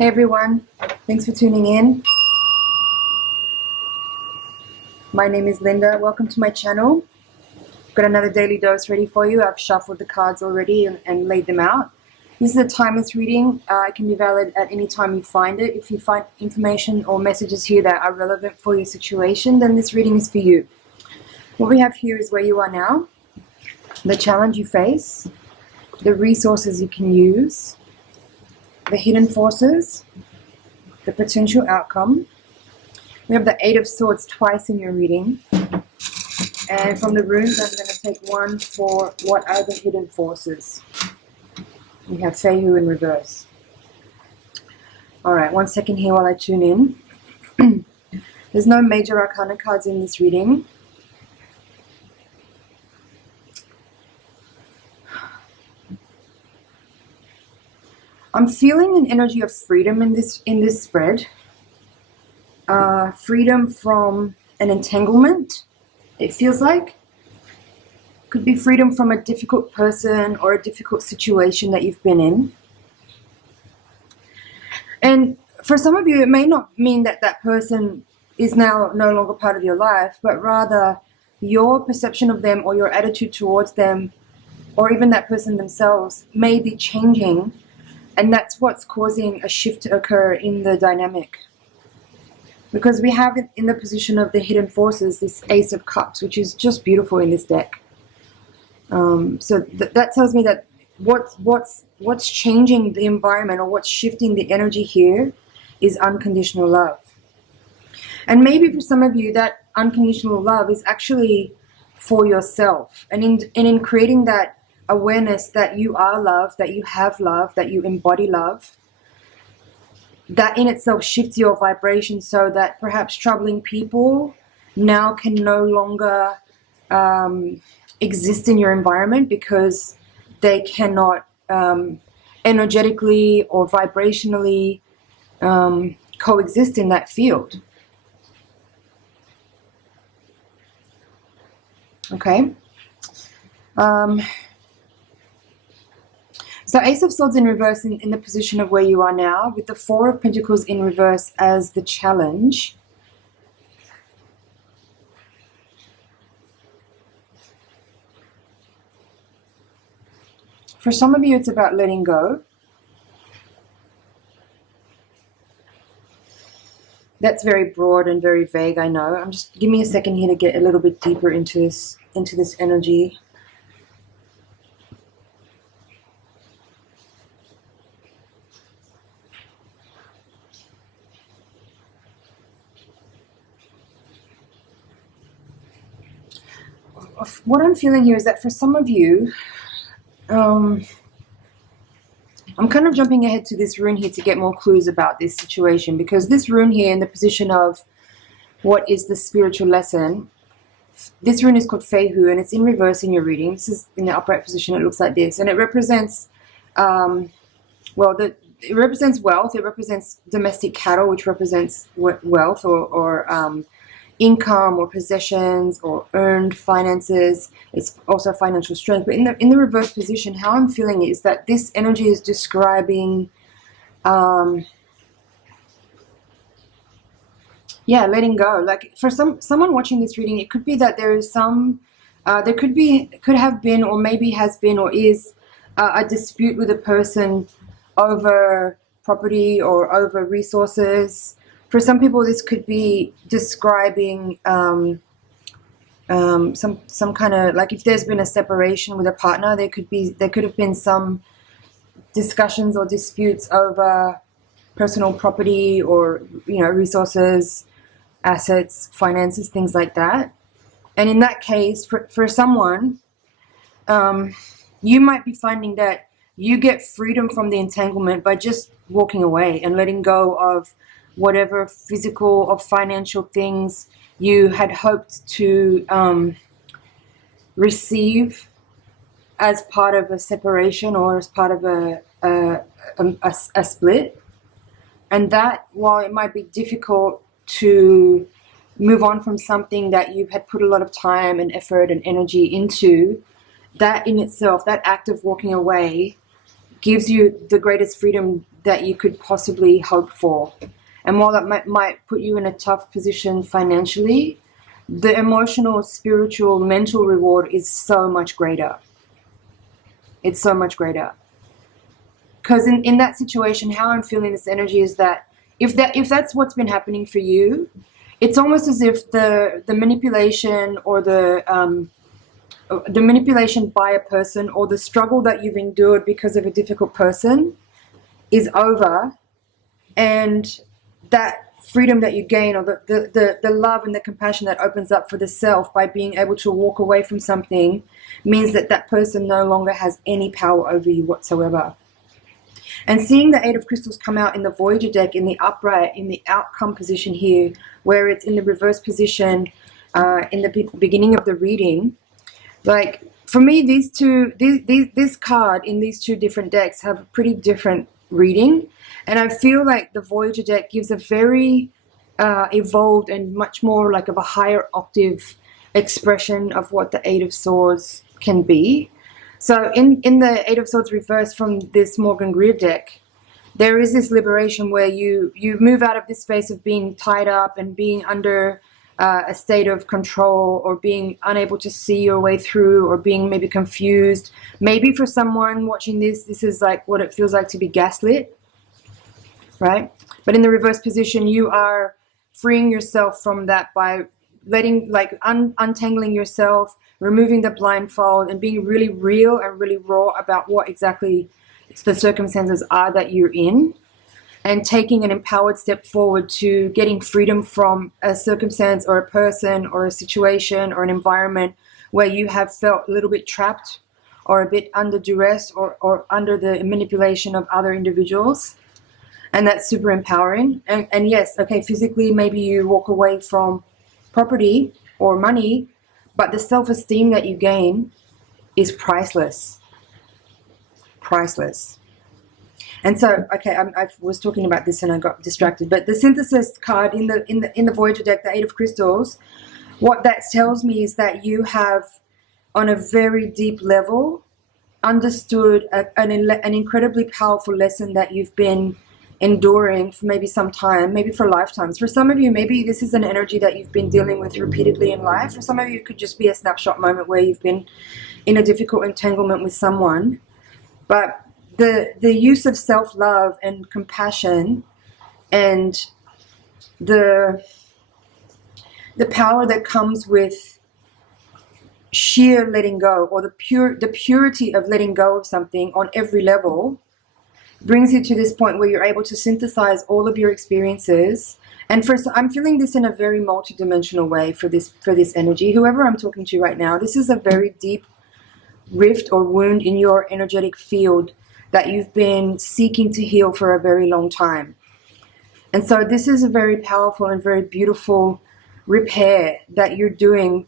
Hey everyone, thanks for tuning in. My name is Linda. Welcome to my channel. Got another daily dose ready for you. I've shuffled the cards already and laid them out. This is a timeless reading. It can be valid at any time you find it. If you find information or messages here that are relevant for your situation, then this reading is for you. What we have here is where you are now, the challenge you face, the resources you can use, the hidden forces, the potential outcome. We have the Eight of Swords twice in your reading. And from the runes, I'm going to take one for what are the hidden forces. We have Feihu in reverse. Alright, 1 second here while I tune in. There's no major arcana cards in this reading. I'm feeling an energy of freedom in this spread. Freedom from an entanglement, it feels like. Could be freedom from a difficult person or a difficult situation that you've been in. And for some of you, it may not mean that that person is now no longer part of your life, but rather your perception of them or your attitude towards them, or even that person themselves, may be changing. And that's what's causing a shift to occur in the dynamic. Because we have in the position of the hidden forces this Ace of Cups, which is just beautiful in this deck. So that tells me that what's changing the environment, or what's shifting the energy here, is unconditional love. And maybe for some of you, that unconditional love is actually for yourself. And in creating that awareness that you are loved, that you have love, that you embody love, that in itself shifts your vibration so that perhaps troubling people now can no longer exist in your environment because they cannot energetically or vibrationally coexist in that field. Okay. So Ace of Swords in reverse in the position of where you are now, with the Four of Pentacles in reverse as the challenge. For some of you, it's about letting go. That's very broad and very vague, I know. Give me a second here to get a little bit deeper into this energy. What I'm feeling here is that for some of you, I'm kind of jumping ahead to this rune here to get more clues about this situation, because this rune here in the position of what is the spiritual lesson, this rune is called Feihu, and it's in reverse in your reading. This is in the upright position. It looks like this, and it represents, it represents wealth. It represents domestic cattle, which represents wealth or income or possessions or earned finances. It's also financial strength. But in the reverse position, how I'm feeling is that this energy is describing letting go. Like for someone watching this reading, it could be that there is some could have been, or maybe has been, or is a dispute with a person over property or over resources. For some people, this could be describing some kind of, like, if there's been a separation with a partner, there could have been some discussions or disputes over personal property or resources, assets, finances, things like that. And in that case, for someone, you might be finding that you get freedom from the entanglement by just walking away and letting go of whatever physical or financial things you had hoped to receive as part of a separation or as part of a split. And that, while it might be difficult to move on from something that you had put a lot of time and effort and energy into, that in itself, that act of walking away, gives you the greatest freedom that you could possibly hope for. And while that might put you in a tough position financially, the emotional, spiritual, mental reward is so much greater. It's so much greater. Because in that situation, how I'm feeling this energy is that if that's what's been happening for you, it's almost as if the manipulation or the manipulation by a person, or the struggle that you've endured because of a difficult person, is over, and that freedom that you gain, or the love and the compassion that opens up for the self by being able to walk away from something, means that that person no longer has any power over you whatsoever. And seeing the Eight of Crystals come out in the Voyager deck in the upright, in the outcome position here, where it's in the reverse position in the beginning of the reading, like, for me, this card in these two different decks have a pretty different reading. And I feel like the Voyager deck gives a very evolved and much more like of a higher octave expression of what the Eight of Swords can be. So in the Eight of Swords reverse from this Morgan Greer deck, there is this liberation where you move out of this space of being tied up and being under a state of control, or being unable to see your way through, or being maybe confused. Maybe for someone watching this is like what it feels like to be gaslit, right? But in the reverse position, you are freeing yourself from that by letting, like, untangling yourself, removing the blindfold, and being really real and really raw about what exactly the circumstances are that you're in, and taking an empowered step forward to getting freedom from a circumstance or a person or a situation or an environment where you have felt a little bit trapped, or a bit under duress, or under the manipulation of other individuals. And that's super empowering. And yes, okay, physically maybe you walk away from property or money, but the self-esteem that you gain is priceless. Priceless. And so, okay, I was talking about this and I got distracted. But the Synthesis card in the Voyager deck, the Eight of Crystals, what that tells me is that you have, on a very deep level, understood an incredibly powerful lesson that you've been enduring for maybe some time, maybe for lifetimes. For some of you, maybe this is an energy that you've been dealing with repeatedly in life. For some of you, it could just be a snapshot moment where you've been in a difficult entanglement with someone. But the use of self-love and compassion, and the power that comes with sheer letting go, or the purity of letting go of something on every level, brings you to this point where you're able to synthesize all of your experiences. And first, I'm feeling this in a very multidimensional way for this energy. Whoever I'm talking to right now, this is a very deep rift or wound in your energetic field that you've been seeking to heal for a very long time. And so this is a very powerful and very beautiful repair that you're doing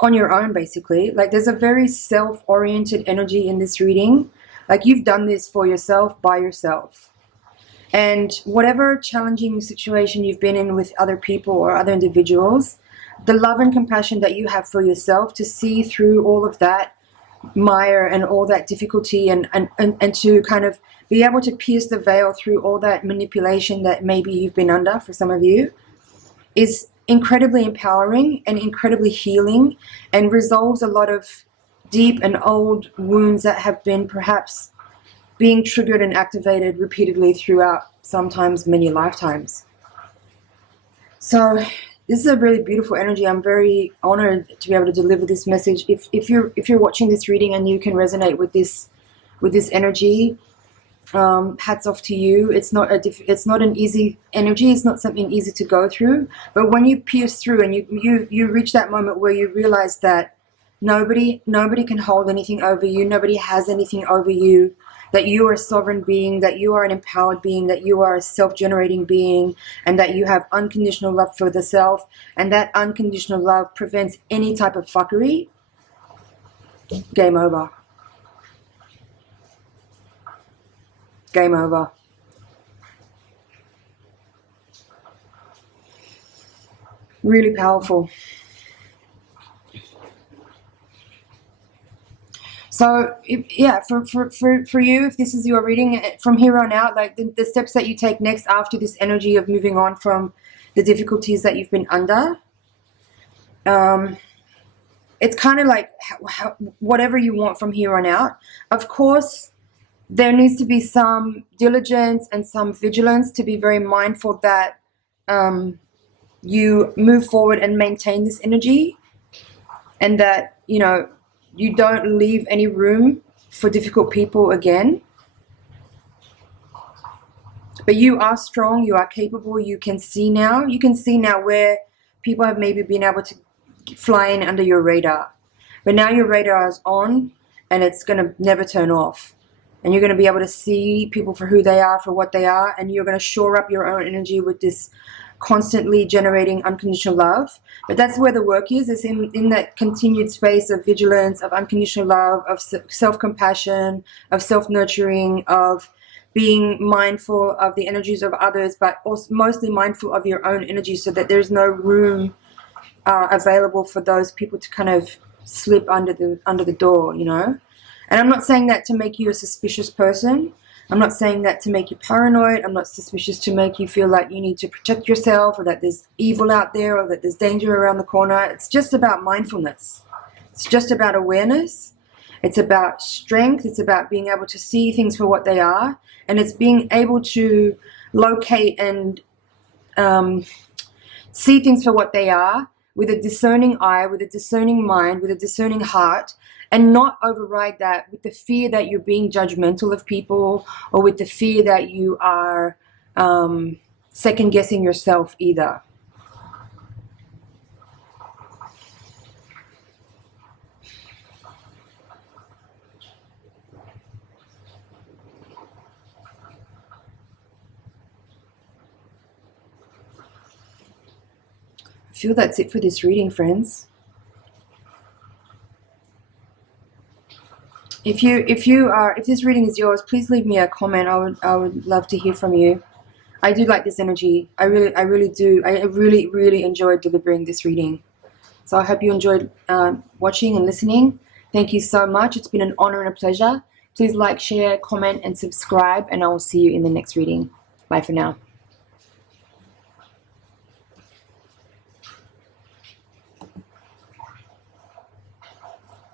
on your own, basically. Like, there's a very self-oriented energy in this reading. Like, you've done this for yourself, by yourself. And whatever challenging situation you've been in with other people or other individuals, the love and compassion that you have for yourself to see through all of that mire and all that difficulty, and to kind of be able to pierce the veil through all that manipulation that maybe you've been under, for some of you, is incredibly empowering and incredibly healing, and resolves a lot of deep and old wounds that have been perhaps being triggered and activated repeatedly throughout sometimes many lifetimes. So this is a really beautiful energy. I'm very honored to be able to deliver this message. If you're watching this reading and you can resonate with this energy, hats off to you. It's not an easy energy. It's not something easy to go through. But when you pierce through and you reach that moment where you realize that nobody can hold anything over you, nobody has anything over you, that you are a sovereign being, that you are an empowered being, that you are a self-generating being, and that you have unconditional love for the self, and that unconditional love prevents any type of fuckery, game over. Game over. Really powerful. So for you, if this is your reading from here on out, like the steps that you take next after this energy of moving on from the difficulties that you've been under, it's kind of like whatever you want from here on out. Of course, there needs to be some diligence and some vigilance to be very mindful that you move forward and maintain this energy, and that, you know, you don't leave any room for difficult people again. But you are strong, you are capable, you can see now. You can see now where people have maybe been able to fly in under your radar. But now your radar is on, and it's going to never turn off. And you're going to be able to see people for who they are, for what they are, and you're going to shore up your own energy with this constantly generating unconditional love. But that's where the work is. It's in that continued space of vigilance, of unconditional love, of self-compassion, of self-nurturing, of being mindful of the energies of others, but also mostly mindful of your own energy, so that there's no room available for those people to kind of slip under the door, you know. And I'm not saying that to make you a suspicious person. I'm not saying that to make you paranoid. I'm not suspicious to make you feel like you need to protect yourself, or that there's evil out there, or that there's danger around the corner. It's just about mindfulness. It's just about awareness. It's about strength. It's about being able to see things for what they are. And it's being able to locate and see things for what they are, with a discerning eye, with a discerning mind, with a discerning heart, and not override that with the fear that you're being judgmental of people, or with the fear that you are second-guessing yourself either. I feel that's it for this reading, friends. If this reading is yours, please leave me a comment. I would love to hear from you. I do like this energy. I really do. I really enjoyed delivering this reading. So I hope you enjoyed watching and listening. Thank you so much. It's been an honor and a pleasure. Please like, share, comment, and subscribe, and I will see you in the next reading. Bye for now.